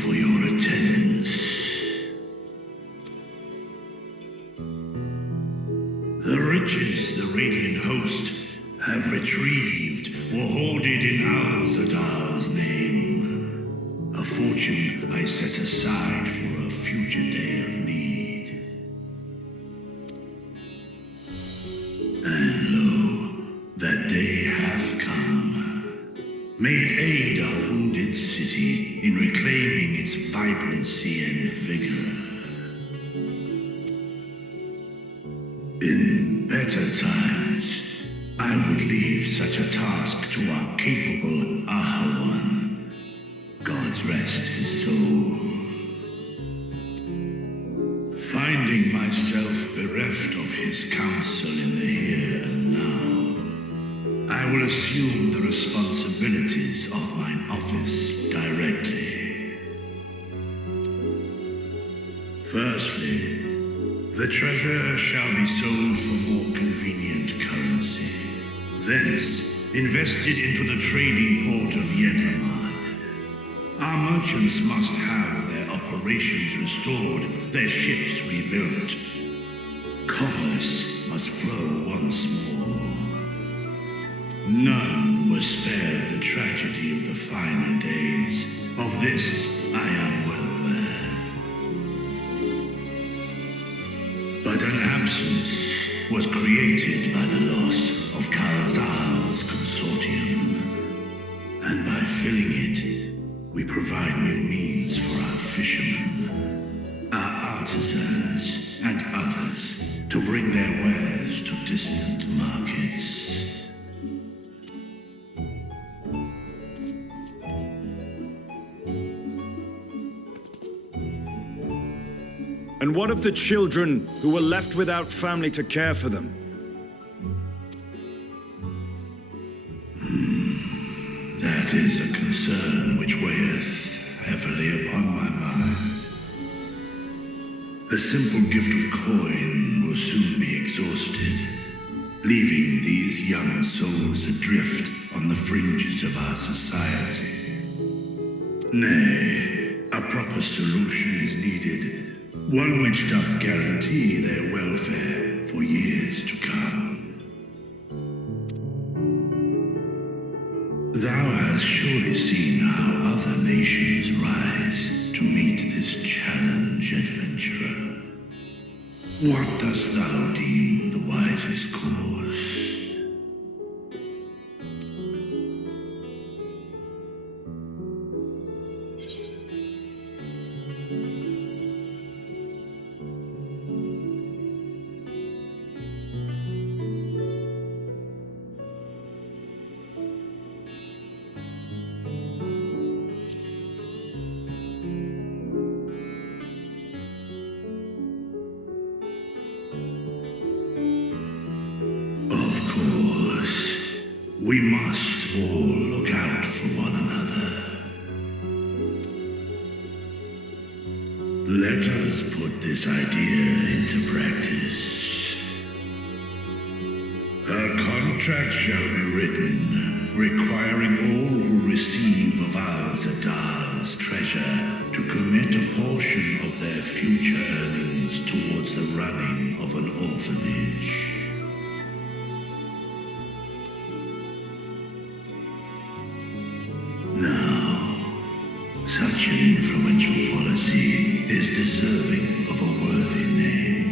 for your attendance. The riches the Radiant Host have retrieved were hoarded in Al-Zadal's name. A fortune I set aside for a future day of need. And lo, that day hath come. May it aid our wounded city in reclaiming its vibrancy and vigor. In better times, I would leave such a task to our capable Ahawan. God's rest his soul. Finding myself bereft of his counsel in the here and now, I will assume the responsibilities of mine office directly. Firstly, the treasure shall be sold for more convenient currency, thence invested into the trading port of Yedlamad. Our merchants must have their operations restored, their ships rebuilt. Commerce must flow once more. None was spared the tragedy of the final days. Of this I am well aware. But an absence was created by the loss of Kalzal's consortium. And by filling it, we provide new means for our fishermen, our artisans, and others to bring their wares to distant markets. And what of the children who were left without family to care for them? That is a concern which weigheth heavily upon my mind. A simple gift of coin will soon be exhausted, leaving these young souls adrift on the fringes of our society. Nay, a proper solution is needed. One which doth guarantee their welfare for years to come. Thou hast surely seen how other nations rise to meet this challenge, adventurer. What dost thou deem the wisest course? We must all look out for one another. Let us put this idea into practice. A contract shall be written, requiring all who receive of Al-Zadal's treasure to commit a portion of their future earnings towards the running of an orphanage. Such an influential policy is deserving of a worthy name.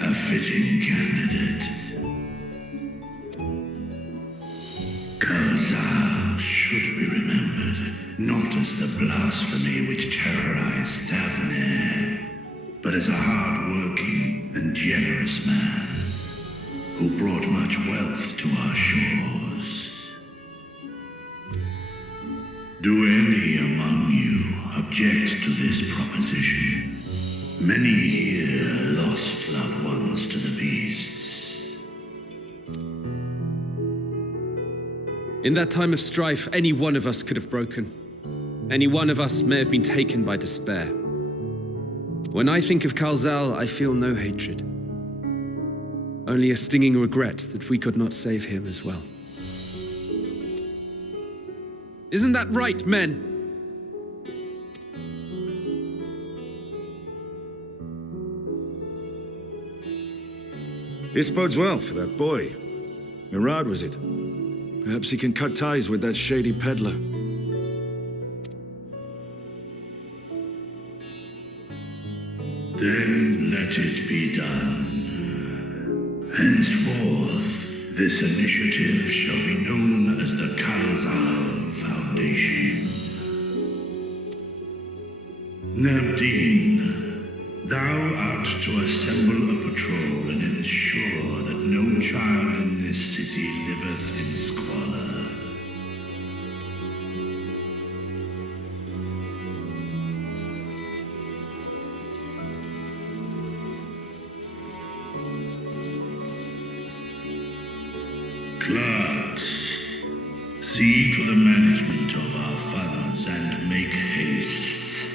A fitting candidate. Kalzal should be remembered, not as the blasphemy which terrorized Thavne, but as a hard-working and generous man who brought much wealth to our shores. Do any among you object to this proposition? Many here lost loved ones to the beasts. In that time of strife, any one of us could have broken. Any one of us may have been taken by despair. When I think of Kalzal, I feel no hatred. Only a stinging regret that we could not save him as well. Isn't that right, men? This bodes well for that boy. Mirad, was it? Perhaps he can cut ties with that shady peddler. Then let it be done. Henceforth, this initiative shall be known as the Kalzal Foundation. Nabdeen, thou art to assemble a patrol and ensure that no child in this city liveth in squalor. Clerks, see to the management of our funds and make haste.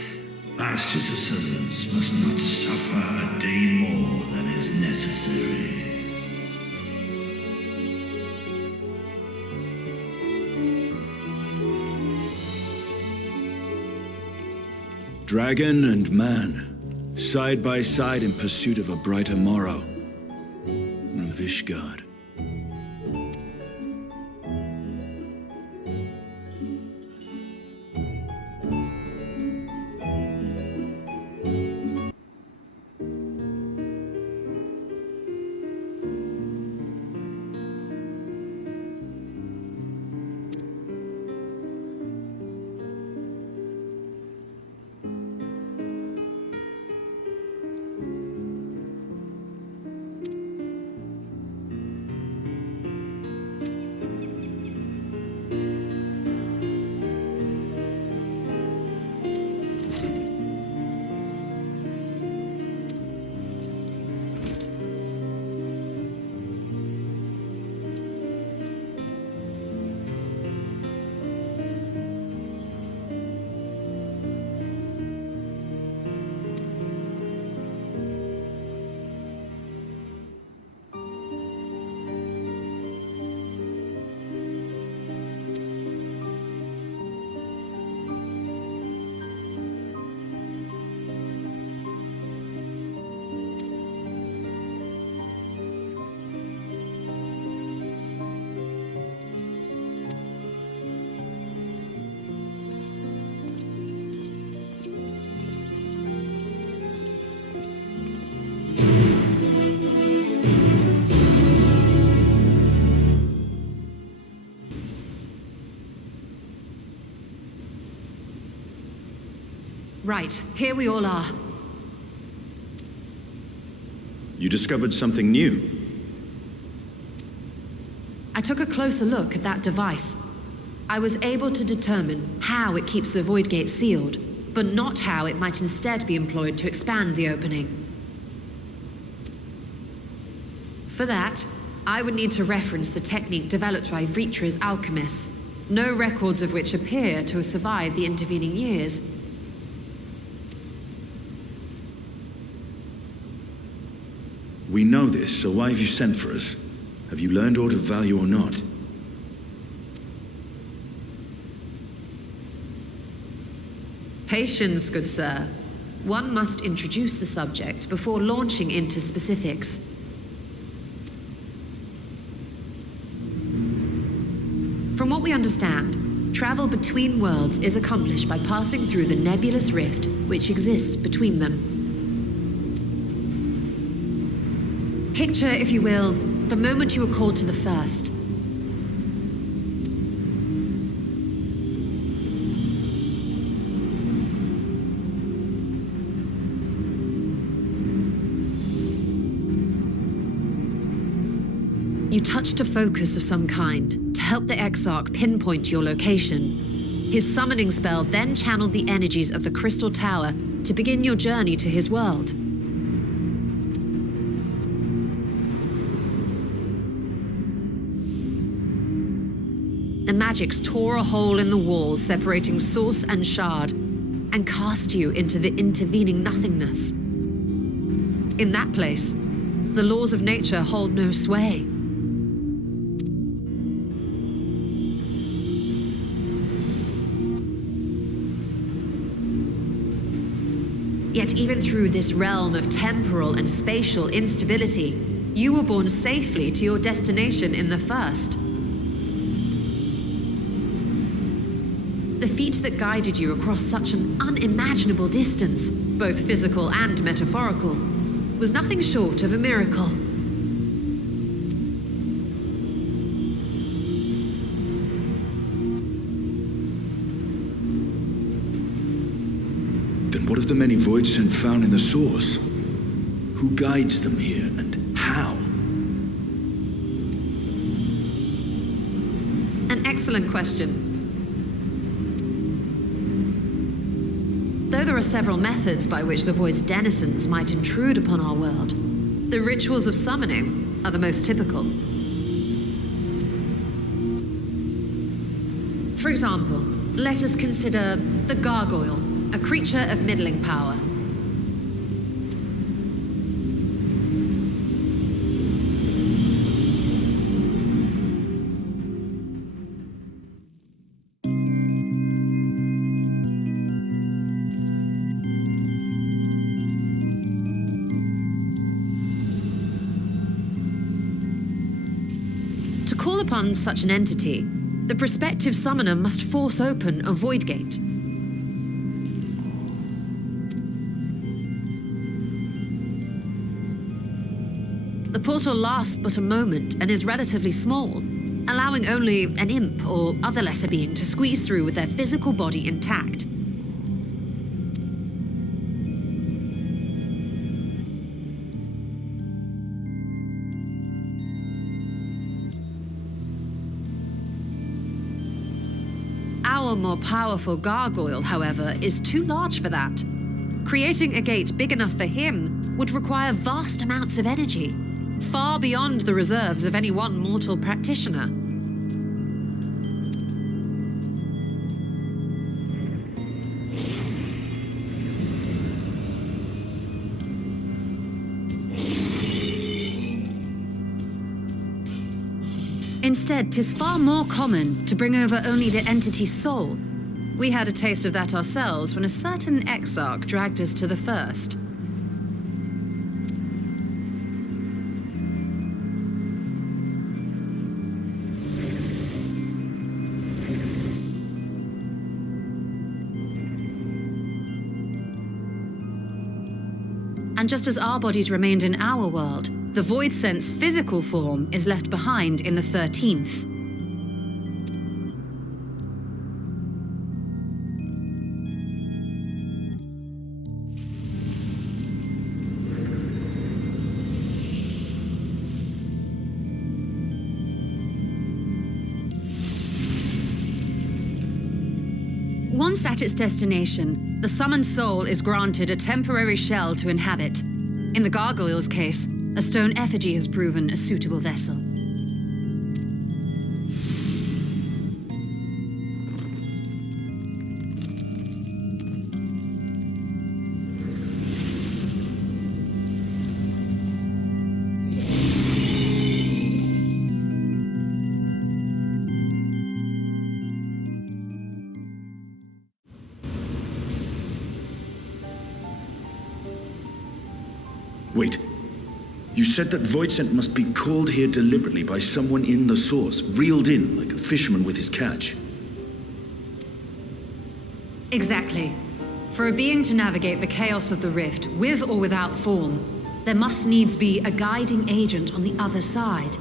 Our citizens must not suffer a day more than is necessary. Dragon and man, side by side in pursuit of a brighter morrow. None of Ishgard. Right, here we all are. You discovered something new. I took a closer look at that device. I was able to determine how it keeps the void gate sealed, but not how it might instead be employed to expand the opening. For that, I would need to reference the technique developed by Vritra's alchemists, no records of which appear to have survived the intervening years. We know this, so why have you sent for us? Have you learned aught of value or not? Patience, good sir. One must introduce the subject before launching into specifics. From what we understand, travel between worlds is accomplished by passing through the nebulous rift which exists between them. Picture, if you will, the moment you were called to the first. You touched a focus of some kind to help the Exarch pinpoint your location. His summoning spell then channeled the energies of the Crystal Tower to begin your journey to his world. The magics tore a hole in the wall separating source and shard, and cast you into the intervening nothingness. In that place, the laws of nature hold no sway. Yet even through this realm of temporal and spatial instability, you were borne safely to your destination in the first. The feat that guided you across such an unimaginable distance, both physical and metaphorical, was nothing short of a miracle. Then what of the many voidsent found in the source? Who guides them here, and how? An excellent question. Though there are several methods by which the Void's denizens might intrude upon our world, the rituals of summoning are the most typical. For example, let us consider the gargoyle, a creature of middling power. To call upon such an entity, the prospective summoner must force open a void gate. The portal lasts but a moment and is relatively small, allowing only an imp or other lesser being to squeeze through with their physical body intact. Our more powerful gargoyle, however, is too large for that. Creating a gate big enough for him would require vast amounts of energy, far beyond the reserves of any one mortal practitioner. Instead, 'tis far more common to bring over only the entity's soul. We had a taste of that ourselves when a certain exarch dragged us to the first. And just as our bodies remained in our world, the Voidsent's physical form is left behind in the 13th. Once at its destination, the summoned soul is granted a temporary shell to inhabit. In the gargoyle's case, a stone effigy has proven a suitable vessel. Wait. You said that Voidsent must be called here deliberately by someone in the source, reeled in like a fisherman with his catch. Exactly. For a being to navigate the chaos of the rift, with or without form, there must needs be a guiding agent on the other side.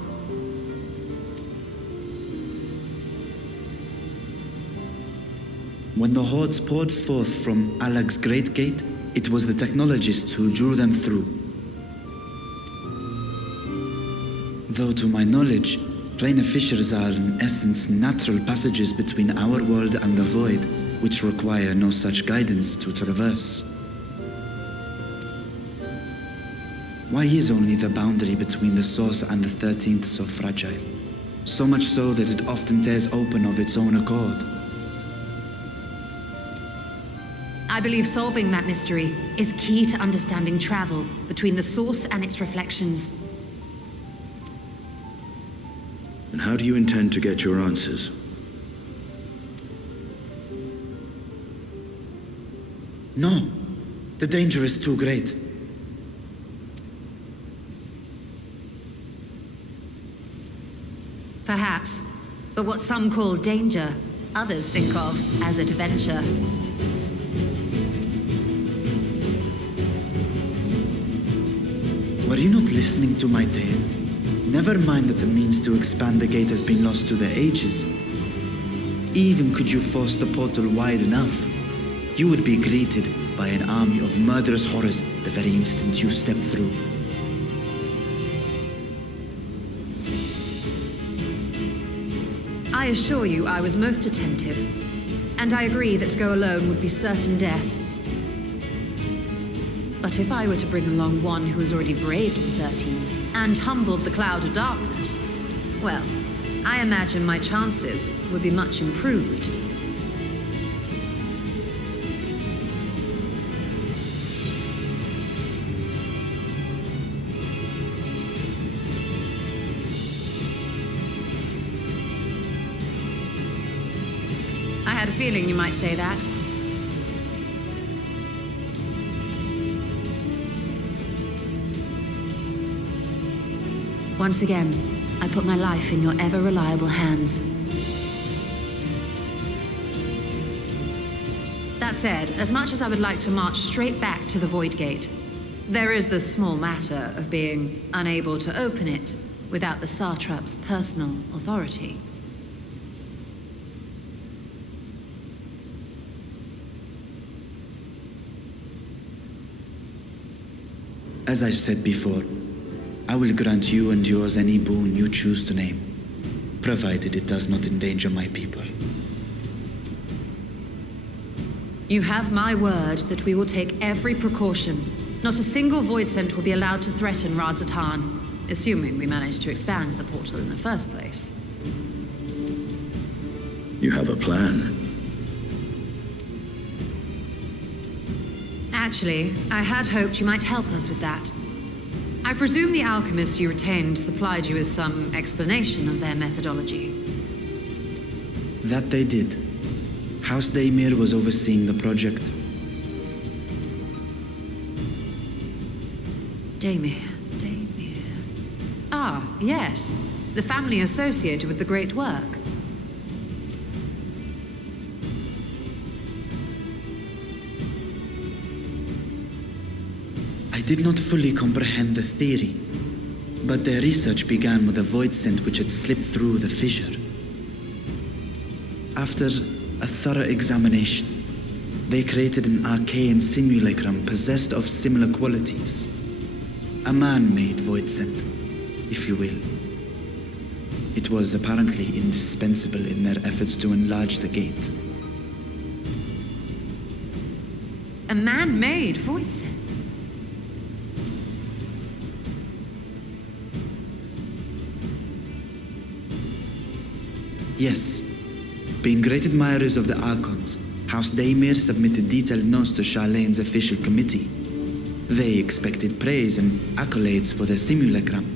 When the hordes poured forth from Alag's Great Gate, it was the technologists who drew them through. Though to my knowledge, planar fissures are in essence natural passages between our world and the void, which require no such guidance to traverse. Why is only the boundary between the source and the 13th so fragile? So much so that it often tears open of its own accord. I believe solving that mystery is key to understanding travel between the source and its reflections. And how do you intend to get your answers? No, the danger is too great. Perhaps, but what some call danger, others think of as adventure. Were you not listening to my tale? Never mind that the means to expand the gate has been lost to the ages. Even could you force the portal wide enough, you would be greeted by an army of murderous horrors the very instant you step through. I assure you I was most attentive, and I agree that to go alone would be certain death. But if I were to bring along one who has already braved the 13th and humbled the cloud of darkness, well, I imagine my chances would be much improved. I had a feeling you might say that. Once again, I put my life in your ever-reliable hands. That said, as much as I would like to march straight back to the Void Gate, there is the small matter of being unable to open it without the Satrap's personal authority. As I've said before, I will grant you and yours any boon you choose to name, provided it does not endanger my people. You have my word that we will take every precaution. Not a single void scent will be allowed to threaten Radzatan, assuming we manage to expand the portal in the first place. You have a plan. Actually, I had hoped you might help us with that. I presume the alchemists you retained supplied you with some explanation of their methodology. That they did. House Daimir was overseeing the project. Daimir. Ah, yes. The family associated with the great work. I did not fully comprehend the theory, but their research began with a void scent which had slipped through the fissure. After a thorough examination, they created an arcane simulacrum possessed of similar qualities. A man-made void scent, if you will. It was apparently indispensable in their efforts to enlarge the gate. A man-made void scent? Yes. Being great admirers of the Archons, House Daimir submitted detailed notes to Charlene's official committee. They expected praise and accolades for their simulacrum,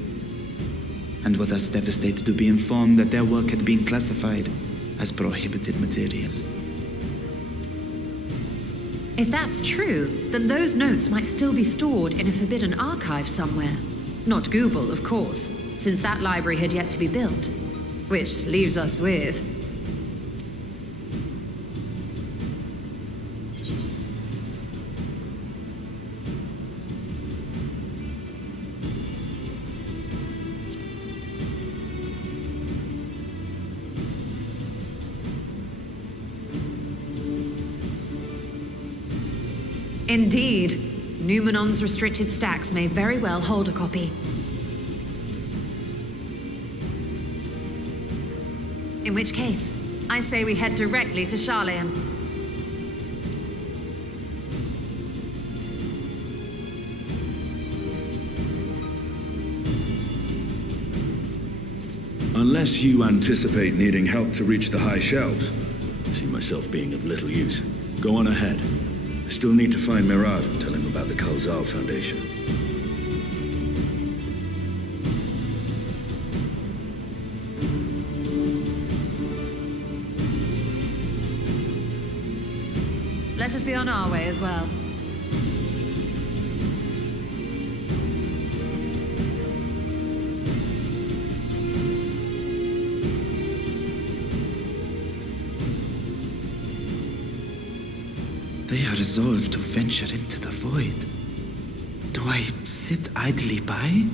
and were thus devastated to be informed that their work had been classified as prohibited material. If that's true, then those notes might still be stored in a forbidden archive somewhere. Not Google, of course, since that library had yet to be built. Which leaves us with... Indeed. Numenon's restricted stacks may very well hold a copy. In which case, I say we head directly to Charlene. Unless you anticipate needing help to reach the high shelves, I see myself being of little use. Go on ahead. I still need to find Mirad and tell him about the Khalzal Foundation. Let us be on our way as well. They are resolved to venture into the void. Do I sit idly by?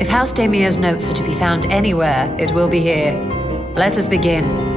If House Damir's notes are to be found anywhere, it will be here. Let us begin.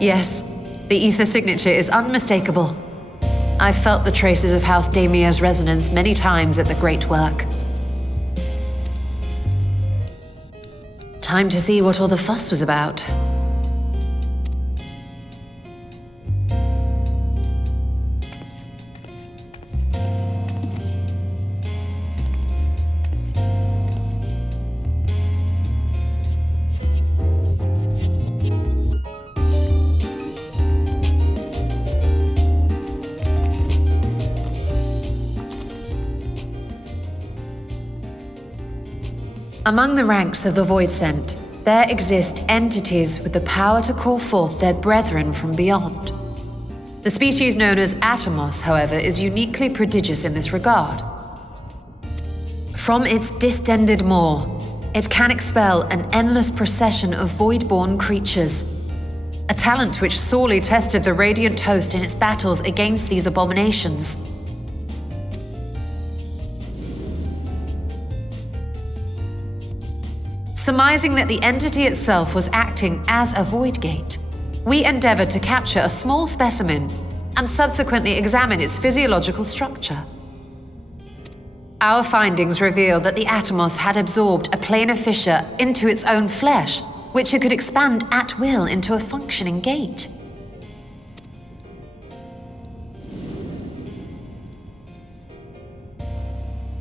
Yes, the ether signature is unmistakable. I've felt the traces of House Damir's resonance many times at the Great Work. Time to see what all the fuss was about. Among the ranks of the Voidsent, there exist entities with the power to call forth their brethren from beyond. The species known as Atomos, however, is uniquely prodigious in this regard. From its distended maw, it can expel an endless procession of void-born creatures, a talent which sorely tested the Radiant Host in its battles against these abominations. Surmising that the entity itself was acting as a void gate, we endeavored to capture a small specimen and subsequently examine its physiological structure. Our findings reveal that the Atomos had absorbed a planar fissure into its own flesh, which it could expand at will into a functioning gate.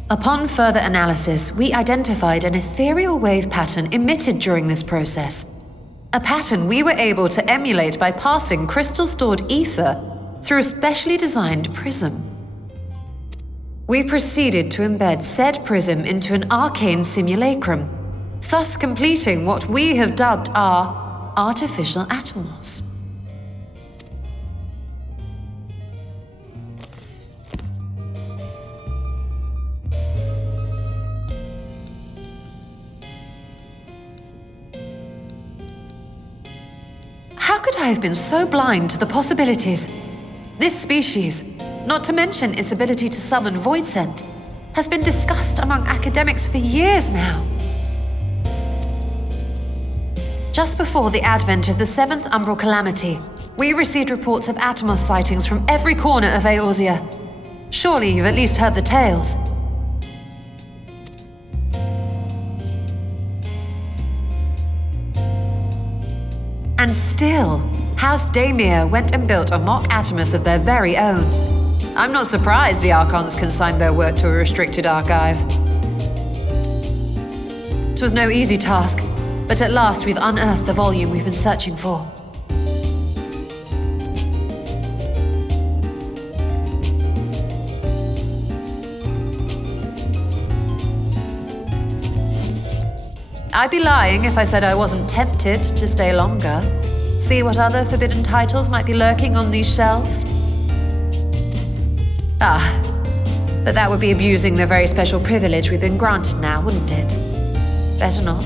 Upon further analysis, we identified an ethereal wave pattern emitted during this process. A pattern we were able to emulate by passing crystal-stored ether through a specially designed prism. We proceeded to embed said prism into an arcane simulacrum, thus completing what we have dubbed our artificial Atomos. How could I have been so blind to the possibilities? This species, not to mention its ability to summon Voidsent, has been discussed among academics for years now. Just before the advent of the 7th Umbral Calamity, we received reports of Atomos sightings from every corner of Eorzea. Surely you've at least heard the tales. And still, House Damir went and built a mock Atomos of their very own. I'm not surprised the Archons consigned their work to a restricted archive. It was no easy task, but at last we've unearthed the volume we've been searching for. I'd be lying if I said I wasn't tempted to stay longer, see what other forbidden titles might be lurking on these shelves. But that would be abusing the very special privilege we've been granted now, wouldn't it? Better not.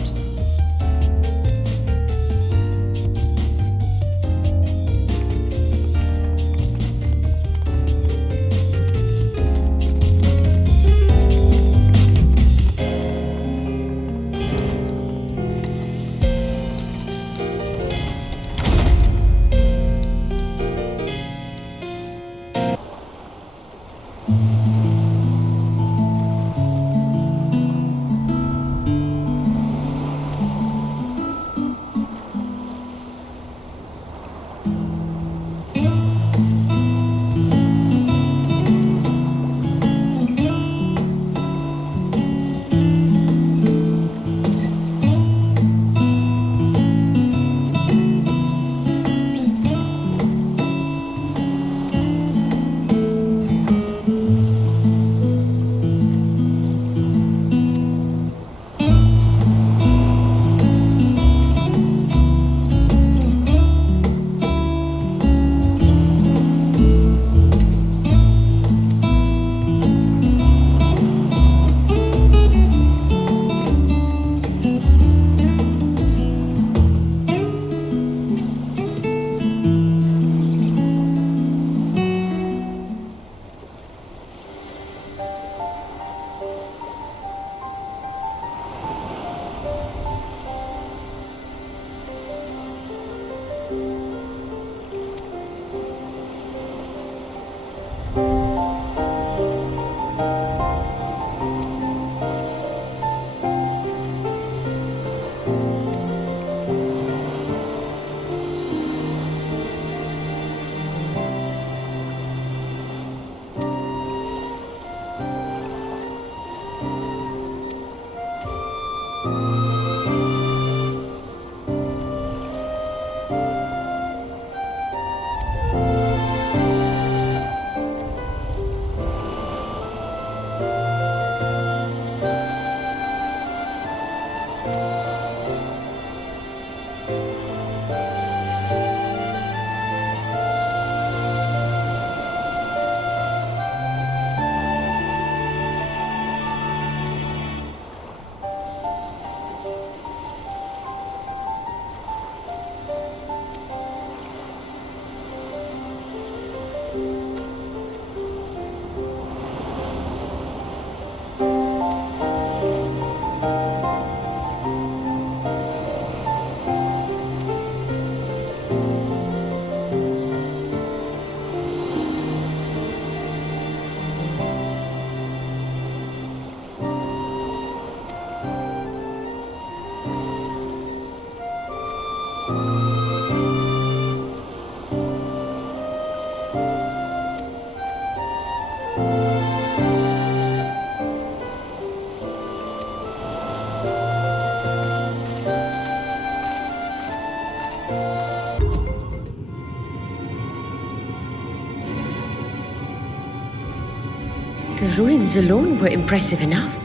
The ruins alone were impressive enough,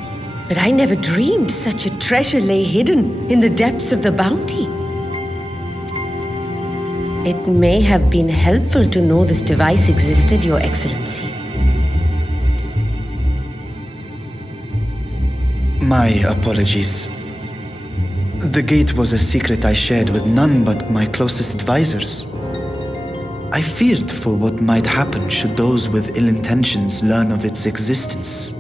but I never dreamed such a treasure lay hidden in the depths of the bounty. It may have been helpful to know this device existed, Your Excellency. My apologies. The gate was a secret I shared with none but my closest advisors. I feared for what might happen should those with ill intentions learn of its existence.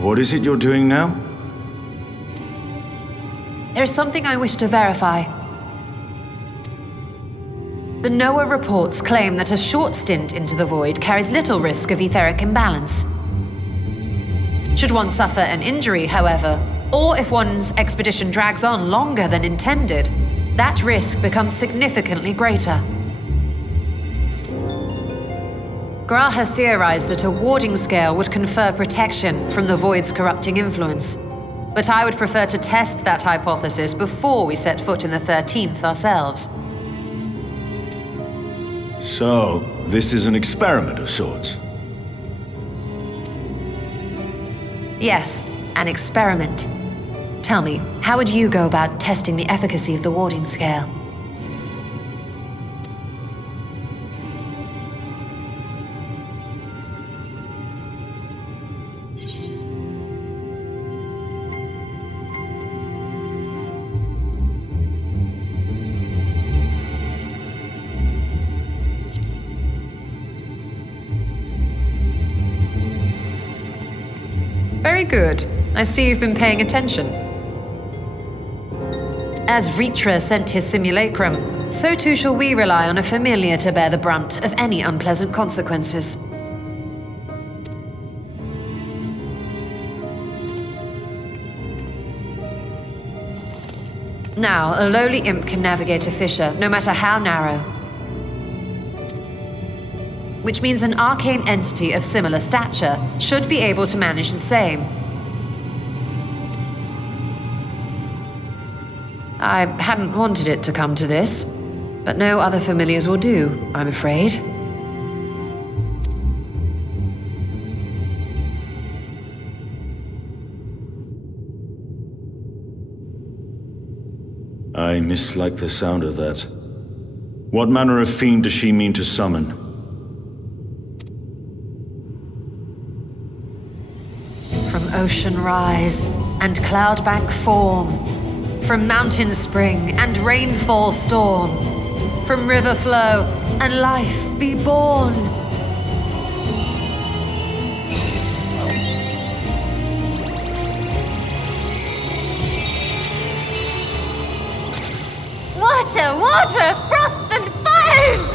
What is it you're doing now? There's something I wish to verify. The NOAA reports claim that a short stint into the void carries little risk of etheric imbalance. Should one suffer an injury, however, or if one's expedition drags on longer than intended, that risk becomes significantly greater. Graha theorized that a warding scale would confer protection from the void's corrupting influence. But I would prefer to test that hypothesis before we set foot in the 13th ourselves. So, this is an experiment of sorts. Yes, an experiment. Tell me, how would you go about testing the efficacy of the warding scale? Very good. I see you've been paying attention. As Vritra sent his simulacrum, so too shall we rely on a familiar to bear the brunt of any unpleasant consequences. Now, a lowly imp can navigate a fissure, no matter how narrow. Which means an arcane entity of similar stature should be able to manage the same. I hadn't wanted it to come to this, but no other familiars will do, I'm afraid. I mislike the sound of that. What manner of fiend does she mean to summon? From ocean rise and cloudbank form, from mountain spring and rainfall storm, from river flow and life be born. Water, water, froth and foam!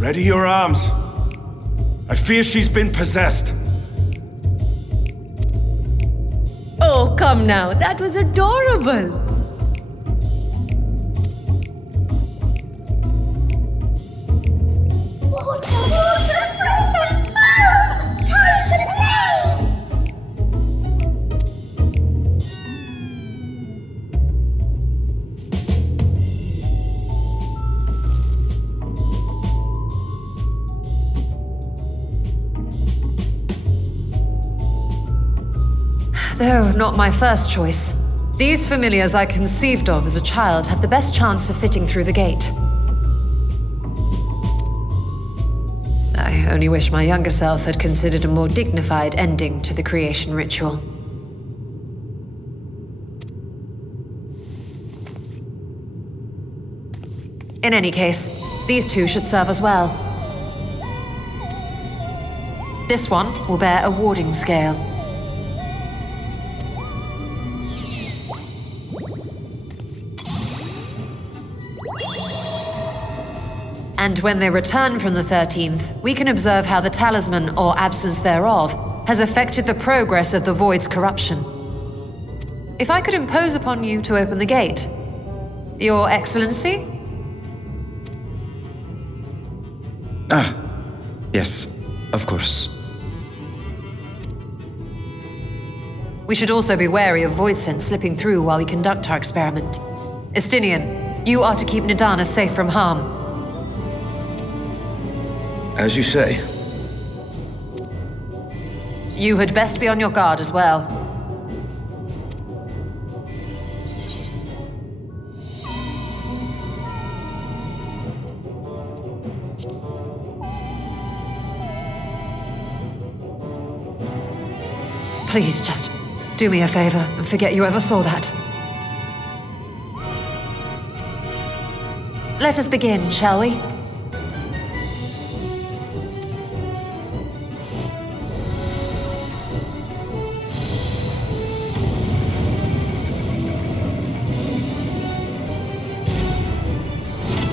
Ready your arms. I fear she's been possessed. Oh, come now, that was adorable. Water, water, froth and foam! Time to play! Though not my first choice. These familiars I conceived of as a child have the best chance of fitting through the gate. I only wish my younger self had considered a more dignified ending to the creation ritual. In any case, these two should serve us well. This one will bear a warding scale. And when they return from the 13th, we can observe how the talisman, or absence thereof, has affected the progress of the Void's corruption. If I could impose upon you to open the gate. Your Excellency? Ah, yes, of course. We should also be wary of void sense slipping through while we conduct our experiment. Estinian, you are to keep Nidana safe from harm. As you say. You had best be on your guard as well. Please, just do me a favor and forget you ever saw that. Let us begin, shall we?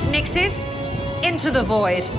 Nixies, into the void.